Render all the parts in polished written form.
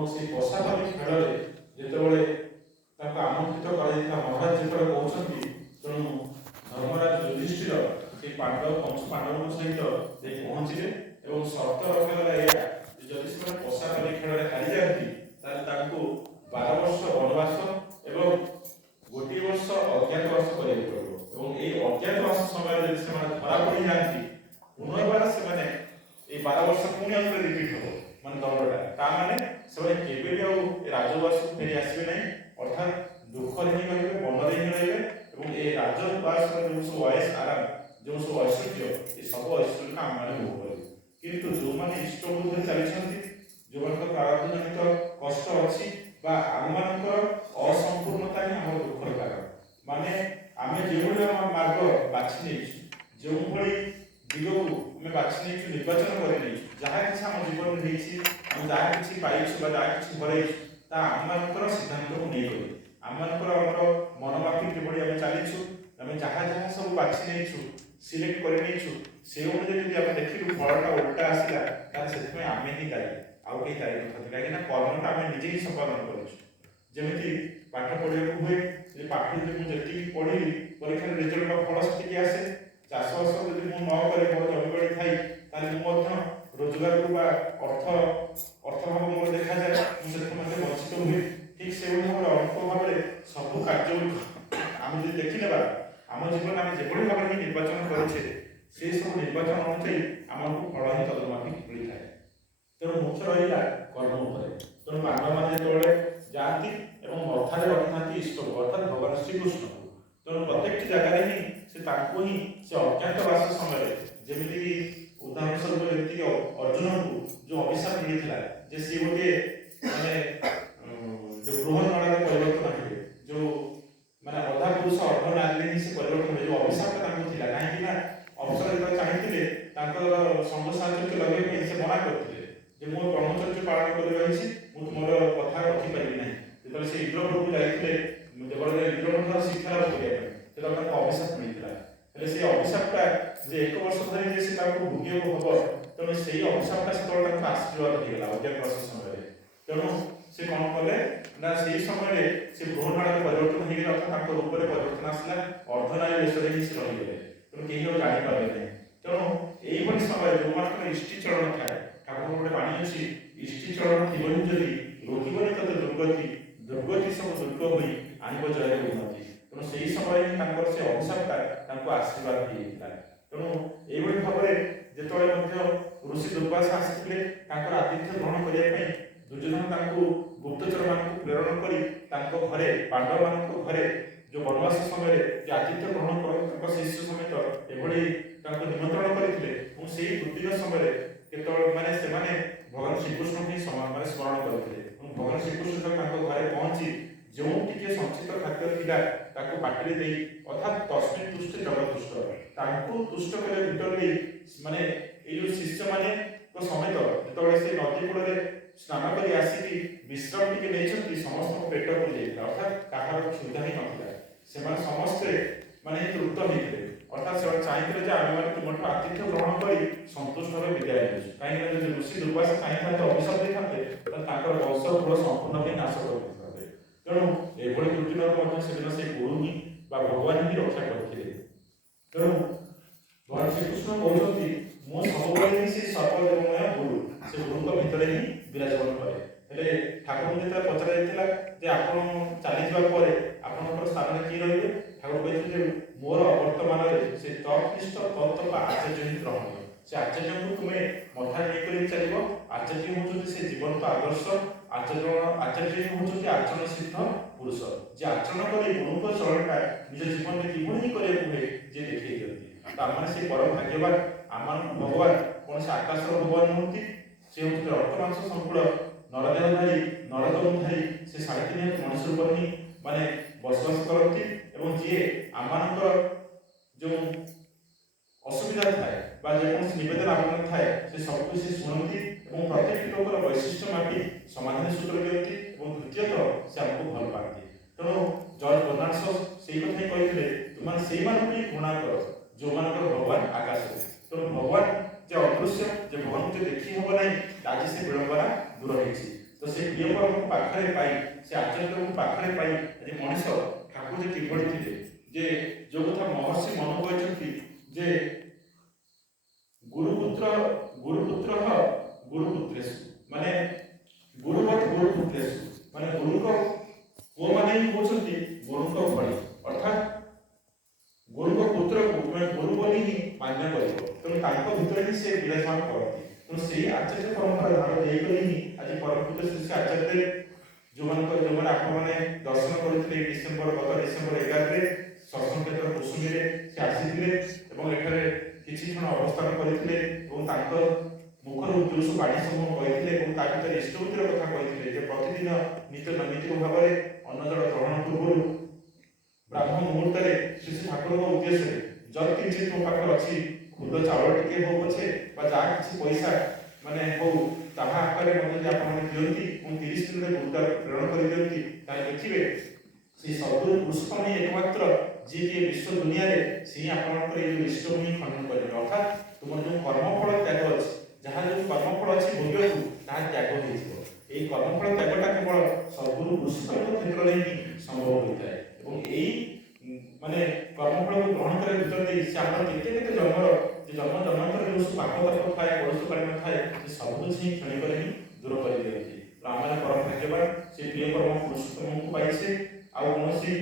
ଏବଂ ସେ ପଶାପାଲି ଖେଳରେ ଯେତେବେଳେ ତାଙ୍କୁ ଆମନ୍ତ୍ରିତ କରାଯାଇଥିଲା, ମହାରାଜ ଯେତେବେଳେ କହୁଛନ୍ତି, ତେଣୁ ଧର୍ମରାଜ ଯୁଧିଷ୍ଠିର ସେ ପଞ୍ଚ ପାଣ୍ଡବଙ୍କ ସହିତ ଯାଇ ପହଞ୍ଚିଲେ ଏବଂ ସର୍ତ୍ତ ରଖାଗଲା ଏଇଆ, ଯଦି ସେମାନେ ପଶାପାଲି ଖେଳରେ ହାରିଯାଆନ୍ତି ତାହେଲେ ତାଙ୍କୁ 12 ବର୍ଷ ବନବାସ ଏବଂ 1 ବର୍ଷ ଅଜ୍ଞାତବାସ କରିବାକୁ ପଡ଼ିବ। ଏବଂ ଏଇ ଅଜ୍ଞାତବାସ ସମୟରେ ଯଦି ସେମାନେ ଧରା ପଡ଼ିଯାଆନ୍ତି, ପୁନର୍ବାର ସେମାନେ এই 12 ବର୍ଷ ପୁଣି ଆଉଥରେ ରିପିଟ୍ ହେବ, ମାନେ ଦଣ୍ଡଟା। ତା ମାନେ ସେମାନେ କେବେ ବି ଆଉ ରାଜବାସକୁ ଫେରି ଆସିବେ ନାହିଁ, ଅର୍ଥାତ୍ ଦୁଃଖରେ ହିଁ ରହିବେ, ମନରେ ହିଁ ରହିବେ ଏବଂ ଏ ରାଜବାସର ଯେଉଁ ସବୁ ଅୟସ ଆରାମ, ଯେଉଁ ସବୁ ଐଶ୍ୱର୍ଯ୍ୟ, ଏ ସବୁ ଐଶ୍ୱର୍ଯ୍ୟକୁ ଆମମାନେ ଭୋଗ କରିବୁ। କିନ୍ତୁ ଯେଉଁମାନେ ଇଷ୍ଟ ବିରୁଦ୍ଧରେ ଚାଲିଛନ୍ତି, ଯେଉଁମାନଙ୍କର ପ୍ରାରବ୍ଧ ଜନିତ କଷ୍ଟ ଅଛି ବା ଆମମାନଙ୍କର ଅସମ୍ପୂର୍ଣ୍ଣତା ହିଁ ଆମର ଦୁଃଖର କାରଣ, ମାନେ ଆମେ ଯେଉଁଭଳି ମାର୍ଗ ବାଛି ନେଇଛୁ, ଯେଉଁଭଳି ଦିଗକୁ ଆମେ ବାଛି ନେଇଛୁ, ନିର୍ବାଚନ କରି ନେଇଛୁ, ଯାହା କିଛି ଆମ ଜୀବନରେ ହେଇଛି, ଆମେ ଯାହା କିଛି ପାଇଛୁ ବା ଯାହା କିଛି ହରେଇଛୁ, ତାହା ଆମମାନଙ୍କର ସିଦ୍ଧାନ୍ତକୁ ନେଇକରି ଆମମାନଙ୍କର ଆମର ମନମାଫିକ କିଭଳି ଆମେ ଚାଲିଛୁ, ଆମେ ଯାହା ଯାହା ସବୁ ବାଛି ନେଇଛୁ, ସିଲେକ୍ଟ କରି ନେଇଛୁ, ସେ ଅନୁଯାୟୀ ଯଦି ଆମେ ଦେଖିଲୁ ଫଳଟା ଓଲଟା ଆସିଲା, ତାହେଲେ ସେଥିପାଇଁ ଆମେ ହିଁ ଦାୟୀ, ଆଉ କେହି ଦାୟୀ ନଥାନ୍ତି। କାହିଁକିନା କର୍ମଟା ଆମେ ନିଜେ ହିଁ ସମ୍ପାଦନ କରିଛୁ। ଯେମିତି ପାଠ ପଢ଼ିବାକୁ ହୁଏ, ଯେ ପାଠ ଯଦି ମୁଁ ଯେତିକି ପଢ଼ିଲି ପରୀକ୍ଷାରେ ରେଜଲ୍ଟ ବା ଫଳ ସେତିକି ଆସେ। ଚାଷବାସ ଯଦି ମୁଁ ନ କରେ, ମୋର ଜମିବାଡ଼ି ଥାଇ, ତାହେଲେ ମୁଁ ମଧ୍ୟ ରୋଜଗାରକୁ ବା ଅର୍ଥଭାବ ମୋର ଦେଖାଯାଏ, ମୁଁ ସେଥିରେ ମଧ୍ୟ ବଞ୍ଚିତ ହୁଏ। ଠିକ୍ ସେଭଳି ଭାବରେ ଅଳ୍ପ ଭାବରେ ସବୁ କାର୍ଯ୍ୟଗୁଡ଼ିକ ଆମେ ଯଦି ଦେଖିନେବା, ଆମ ଜୀବନରେ ଆମେ ଯେଭଳି ଭାବରେ ହିଁ ନିର୍ବାଚନ କରିଛେ, ସେ ସବୁ ନିର୍ବାଚନ ଅନୁଯାୟୀ ଆମକୁ ଫଳ ହିଁ ତଦମାଫିକ ମିଳିଥାଏ। ତେଣୁ ମୁଖ୍ୟ ରହିଲା କର୍ମ ଉପରେ। ତେଣୁ ପାଣ୍ଡବମାନେ ଯେତେବେଳେ ଯାଆନ୍ତି ଏବଂ ମଥାରେ ରଖିଥାନ୍ତି ଇଷ୍ଟକୁ, ଅର୍ଥାତ୍ ଭଗବାନ ଶ୍ରୀକୃଷ୍ଣକୁ। ତେଣୁ ପ୍ରତ୍ୟେକଟି ଜାଗାରେ ହିଁ ସେ ତାଙ୍କୁ ହିଁ ସେ ଅଜ୍ଞାତବାସ ସମୟରେ, ଯେମିତିକି ଉଦାହରଣ ସ୍ୱରୂପ ଯେମିତିକି ଅର୍ଜୁନଙ୍କୁ ଯେଉଁ ଅଭିଶାପ ମିଳିଥିଲା ଯେ ସିଏ ଗୋଟିଏ ମାନେ ଯେଉଁ ବୃହନ୍ନଳାରେ ପରିବର୍ତ୍ତନ ହେବେ, ଯେଉଁ ମାନେ ଅଧା ପୁରୁଷ ଅର୍ଦ୍ଧ ନାରୀରେ ହିଁ ସେ ପରିବର୍ତ୍ତନ ହେବେ, ଯେଉଁ ଅଭିଶାପଟା ତାଙ୍କୁ ଥିଲା। କାହିଁକି ନା ଅପ୍ସରା ଯେତେବେଳେ ଚାହିଁଥିଲେ ତାଙ୍କର ସଙ୍ଗ ସାହାଯ୍ୟ ଲଗେଇବା ପାଇଁ, ସେ ମନା କରିଥିଲେ ଯେ ମୁଁ ବ୍ରହ୍ମଚର୍ଯ୍ୟ ପାଳନ କରି ରହିଛି, ମୁଁ ତୁମର କଥା ରଖିପାରିବି ନାହିଁ। ଯେତେବେଳେ ସେ ଇନ୍ଦ୍ରପୁରକୁ ଯାଇଥିଲେ ଦେବରାଜ ଇନ୍ଦ୍ରଠାରୁ ଶିକ୍ଷା ଲାଭ କରିବା ପାଇଁ, ସେତେବେଳେ ତାଙ୍କୁ ଅଭିଶାପ ମିଳିଥିଲା। ହେଲେ ସେଇ ଅଭିଶାପଟା ଯେ 1 ବର୍ଷ ଧରି ଯେ ସେ ତାଙ୍କୁ ଭୋଗିବାକୁ ହବ, ତେଣୁ ସେଇ ଅଭିଶାପଟା ସେତେବେଳେ ତାଙ୍କୁ ଆଶୀର୍ବାଦ ହେଇଗଲା ଅଜ୍ଞାତବାସ ସମୟରେ। ତେଣୁ ସେ କ'ଣ କଲେ ନା ସେଇ ସମୟରେ ସେ ବୃହନ୍ନଳାରେ ପରିବର୍ତ୍ତନ ହେଇଗଲା, ଅର୍ଥାତ୍ ତାଙ୍କ ରୂପରେ ପରିବର୍ତ୍ତନ ଆସିଲା, ଅର୍ଦ୍ଧନାରୀ ବେଶରେ ହିଁ ସେ ରହିଗଲେ। ତେଣୁ କେହି ଆଉ ଜାଣିପାରିଲେ ନାହିଁ। ତେଣୁ ଏଇଭଳି ସମୟରେ ଯେଉଁମାନଙ୍କର ଇଷ୍ଟିଚଳନ ଥାଏ, ଠାକୁରଙ୍କ ଗୋଟେ ବାଣୀ ଅଛି, ଇଷ୍ଟିଚଳନ ଥିବ ହିଁ ଯଦି ରୋକିବନି ତତେ ଦୁର୍ଗତି, ଦୁର୍ଗତି ସବୁ ଦୁର୍ଗ ହୋଇ ଆଣିବ ଜୟରେ ଉନ୍ନତି। ତେଣୁ ସେହି ସମୟରେ ହିଁ ତାଙ୍କର ସେ ଅଭିଶାପଟା ତାଙ୍କୁ ଆଶୀର୍ବାଦ ହେଇଯାଇଥିଲା। ତେଣୁ ଏଇଭଳି ଭାବରେ ଯେତେବେଳେ ମଧ୍ୟ ଋଷି ଦୁର୍ବାସା ଆସିଥିଲେ ତାଙ୍କର ଆତିଥ୍ୟ ଗ୍ରହଣ କରିବା ପାଇଁ, ଦୁର୍ଯ୍ୟୋଧନ ତାଙ୍କୁ ଗୁପ୍ତଚରମାନଙ୍କୁ ପ୍ରେରଣ କରି ତାଙ୍କ ଘରେ, ପାଣ୍ଡବମାନଙ୍କ ଘରେ ଯେଉଁ ବନବାସ ସମୟରେ ଯେ ଆତିଥ୍ୟ ଗ୍ରହଣ କରନ୍ତି ତାଙ୍କ ଶିଷ୍ୟ ସମେତ ଏଭଳି ତାଙ୍କୁ ନିମନ୍ତ୍ରଣ କରିଥିଲେ। ଏବଂ ସେଇ ଦୁର୍ଦିନ ସମୟରେ କେତେବେଳେ ମାନେ ସେମାନେ ଭଗବାନ ଶ୍ରୀକୃଷ୍ଣଙ୍କୁ ହିଁ ମାନେ ସ୍ମରଣ କରିଥିଲେ ଏବଂ ଭଗବାନ ଶ୍ରୀକୃଷ୍ଣ ତାଙ୍କ ଘରେ ପହଞ୍ଚି ଯେଉଁ ଟିକେ ସଞ୍ଚିତ ଖାଦ୍ୟ ଥିଲା ତାକୁ ପାଟିରେ ଦେଇ, ଅର୍ଥାତ୍ ତସ୍ମିନ୍ ତୁଷ୍ଟେ ଜଗତୁଷ୍ଟ, ତାଙ୍କୁ ତୁଷ୍ଟ କରିବା ଭିତରେ ମାନେ ଏଇ ଯେଉଁ ଶିଷ୍ୟମାନଙ୍କ ସମେତ ଯେତେବେଳେ ସେ ନଦୀ କୂଳରେ ସ୍ନାନ କରି ଆସିକି ବିଶ୍ରାମ ଟିକେ ନେଇଛନ୍ତି, ସମସ୍ତଙ୍କ ପେଟ ପୁରି ଯାଇଥିଲା, ଅର୍ଥାତ୍ କାହାର କ୍ଷୁଧା ହିଁ ନଥିଲା। ସେମାନେ ସମସ୍ତେ ମାନେ ତୃପ୍ତ ହେଇଥିଲେ, ଅର୍ଥାତ୍ ସେମାନେ ଚାହିଁଥିଲେ ଯେ ଆମେମାନେ ତୁମଠୁ ଆତିଥ୍ୟ ଗ୍ରହଣ କରି ସନ୍ତୁଷ୍ଟ ଭାବେ ବିଦାୟ ନେଉଛୁ। କାହିଁକିନା ଯଦି ଋଷି ଦୁର୍ବାସା ଚାହିଁଥାନ୍ତେ ଅଭିଶାପ ଦେଇଥାନ୍ତେ, ତାହେଲେ ତାଙ୍କର ବଂଶ କୁଳ ସମ୍ପୂର୍ଣ୍ଣ ପାଇଁ ନାଶ କରିଦେଇଥାନ୍ତେ। ତେଣୁ ଏଭଳି ତ୍ରୁଟିରୁ ମଧ୍ୟ ସେଦିନ ସେ ଗୁରୁ ହିଁ ବା ଭଗବାନ ହିଁ ରକ୍ଷା କରିଥିଲେ। ତେଣୁ ଭଗବାନ ଶ୍ରୀକୃଷ୍ଣ କହୁଛନ୍ତି, ମୁଁ ସବୁବେଳେ ହିଁ ସେ ସର୍ବଦେବମୟ ଗୁରୁ, ସେ ଗୁରୁଙ୍କ ଭିତରେ ହିଁ ବିରାଜମାନ କରେ। ହେଲେ ଠାକୁରଙ୍କୁ ଯେତେବେଳେ ପଚରାଯାଇଥିଲା ଯେ ଆପଣ ଚାଲିଯିବା ପରେ ଆପଣଙ୍କର ସ୍ଥାନରେ କିଏ ରହିବେ, ଠାକୁର କହିଥିଲେ ଯେ ମୋର ବର୍ତ୍ତମାନରେ ସେ ତତ୍ନିଷ୍ଠ ତତ୍ତ୍ୱ ଆଚାର୍ଯ୍ୟ ହିଁ ଗ୍ରହଣୀୟ। ସେ ଆଚାର୍ଯ୍ୟଙ୍କୁ ତୁମେ ମଥାରେ ନେଇକରି ଚାଲିବ। ଆଚାର୍ଯ୍ୟ ହେଉଛନ୍ତି ସେ ଜୀବନ୍ତ ଆଦର୍ଶ, ଆଚାର୍ଯ୍ୟ ହିଁ ହେଉଛନ୍ତି ଆଚରଣ ସିଦ୍ଧ ପୁରୁଷ, ଯେ ଆଚରଣ କରି ଗୁରୁଙ୍କ ଚଳନଟା ନିଜ ଜୀବନରେ କିଭଳି ହିଁ କରିବାକୁ ହୁଏ ଯେ ଦେଖେଇ ଦିଅନ୍ତି। ତ ଆମମାନେ ସେ ପରମ ଭାଗ୍ୟବାନ। ଆମମାନଙ୍କୁ ଭଗବାନ କୌଣସି ଆକାଶର ଭଗବାନ ନୁହନ୍ତି, ସେ ହେଉଛନ୍ତି ରକ୍ତମାଂସ ସଂକୁଳ ନରଦେହଧାରୀ, ନରତନୁଧାରୀ, ସେ 3.5 ମଣିଷ ରୂପରେ ହିଁ ମାନେ ବସବାସ କରନ୍ତି ଏବଂ ଯିଏ ଆମମାନଙ୍କର ଯେଉଁ ଅସୁବିଧା ଥାଏ ବା ଯେକୌଣସି ନିବେଦନ ଆବେଦନ ଥାଏ, ସେ ସବୁକୁ ସେ ଶୁଣନ୍ତି ଏବଂ ପ୍ରତ୍ୟେକଟି ଲୋକର ବୈଶିଷ୍ଟ୍ୟ ମାପି ସମାଧାନ ସୂତ୍ର ଦିଅନ୍ତି ଏବଂ ଦ୍ୱିତୀୟତଃ ସେ ଆମକୁ ଭଲ ପାଆନ୍ତି। ତେଣୁ ଜର୍ଜ ବର୍ନାର୍ଡ ଶ ସେଇ କଥା ହିଁ କହିଥିଲେ, ତୁମମାନେ ସେଇମାନଙ୍କୁ ହିଁ ଘୃଣା କର ଯେଉଁମାନଙ୍କର ଭଗବାନ ଆକାଶରେ। ତେଣୁ ଭଗବାନ ଯେ ଅଦୃଶ୍ୟ, ଯେ ଭଗବାନଙ୍କୁ ଯେ ଦେଖି ହେବ ନାହିଁ, ଆଜି ସେ ବିଳମ୍ବନା ଦୂର ହେଇଛି। तो से प्रिय परम पाखरे पाई से आचार्य को पाखरे पाई आज मनीष ठाकुर जे किभଳି ଥିଲେ जे जो कथा महर्षि मन कहते जे गुरुपुत्र गुरुपुत्रेषु माने गुरुवत गुरुपुत्रेषु माने गुरु को पुओ माने ही होछंती गुरु को भଳି अर्थात गुरु को पुत्र को मैं गुरु बोली ही मान्य करिवो तेणु तांको भितर ही से विराजमान करती तेणु से आचार्य परंपरा धारण देई करी ही आज परम पूज्य श्री आचार्य जो मन आपण माने दर्शन करथिले डिसेंबर गत डिसेंबर 11 रे सत्संग क्षेत्र कुसुमी रे से आसीथिले एवं एठारे किछि क्षण अवस्थान करथिले एवं तांको मुखर उद्देश्य बाणी समूह कहथिले एवं ता भितर इष्टमित्र कथा कहथिले जे प्रतिदिन नित्य नैमित्तिक भाव में अन्न जल ग्रहण पूर्व ब्राह्मण मुहूर्त श्री श्री ठाकुर उद्देश्य जब किंचित मो पाखे अच्छी खुद चाउल टिके हो पछे जहाँ किसी पैसा माने हो ताहा आकारे मते जे आपण दियंती और 30 दिन रे गुरुदार प्रेरण कर दियंती ताई देखिबे से सद्गुरु पुरुषोत्तम ही एकमात्र जी के विश्व दुनिया रे से आपण ये विश्वभूमि खंडन करिवे अर्थात तुम जो कर्मफल त्याग अछि जहाँ जो कर्मफल अछि भोग्यकु ताहा त्याग होइछो एई कर्मफल त्यागटा केवल सद्गुरु पुरुषोत्तम क्षेत्र रे ही संभव होइताय एवं एई माने कर्मफल को ग्रहण करे भितर दे से आपण केते केते जन्मर जे जन्म जन्मांतर जो पाप तत्व थाए कलुष काल थाए से सब कुछ ही क्षणिक ही दूर कर दियंती तो आमे परम भाग्यवान से प्रिय परम पुरुषोत्तम को पाइसे आ कोनोसी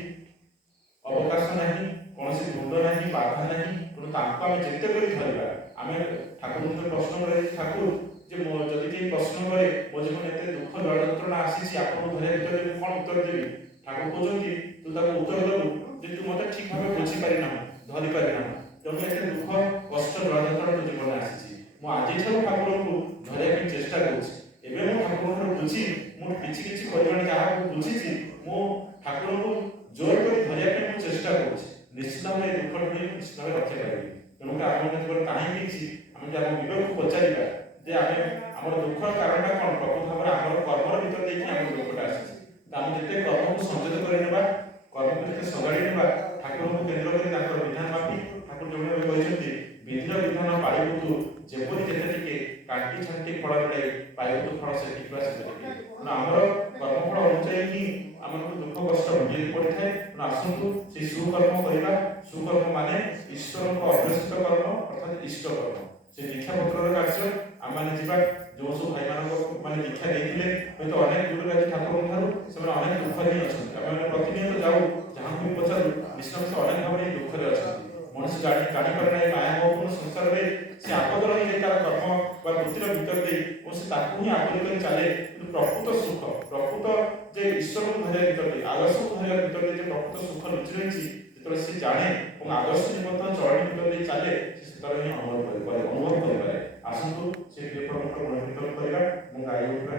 अवकाश नहीं कोनोसी द्वंद नहीं बाधा नहीं तेणु तांको आमे जेते करी धरिबा आमे ठाकुर को प्रश्न करे ठाकुर जे मो जदि के प्रश्न करे मो जीवन एते दुख जड़ंत्रणा आसी आपण धरे भितर कोन उत्तर देबी ठाकुर कहउछंती तू ताको उत्तर देबू जे तू मते ठीक भाबे बुझी पारि ना धरि पारि ना तेणु एते दुख कष्ट जड़ंत्रणा तो जीवन आसी मो आजि ठाकुर ठाकुर को धरे के चेष्टा करूछि एबे मो ठाकुर को बुझी मो किछि किछि परिमाण जहा को बुझिछि मो ठाकुर को जोर कर धरिया के मो चेष्टा करूछि निश्चित भाबे दुख ढोई निश्चित भाबे रक्षा करिबी तेणु आपण जेतबे काहे किछि हम जे हम विवेक को पचारिबा जे आमे हमर दुख कारणटा कोन प्रकृत भाबे हमर कर्मर भीतर देखि हमर दुखटा आसी हम जेते कर्म को संयत करि नेबा कर्म को जेते सगाड़ी नेबा ठाकुर को केंद्र करी ताकर विधान मापी ठाकुर जोडे कहछन्ती विधिर विधान पाइबु तू जेपरि जेते टिके काटी छांटी फळ पड़े पाइबु तू फळ से टिकवा से टिके ना हमर कर्मफल अनुसार ही हमर दुख कष्ट भोगी पड़े थाए ना आसंतु से सुकर्म करिबा सुकर्म माने ईश्वर को अभ्यस्त कर्म अर्थात इष्ट कर्म से दीक्षा पत्रर कार्य आमाने जीवा जो सब भाई मान माने दीक्षा देथिले तो अनेक गुरु राज ठाकुर थारु से अनेक दुख रे अछन आमे प्रतिदिन जाऊ जहां भी पचारु निश्चित से अनेक भाबरे दुख रे अछन मनुष्य गाड़ी पर नहीं माया मोह संसार में से आपदर ही तार कर्म बा वृत्तिर भीतर दे ओ से ताकू ही आपद कर चले प्रकृत सुख प्रकृत जे ईश्वर को धरे भीतर दे आदर्श को धरे भीतर दे जे प्रकृत सुख लुचि रहिछि जेतले से जाने और आदर्श निमंत्रण चरणी भीतर दे चले से तरह ही अनुभव कर पारे आसंतु से पेपर भीतर करिबा मु गाय उठा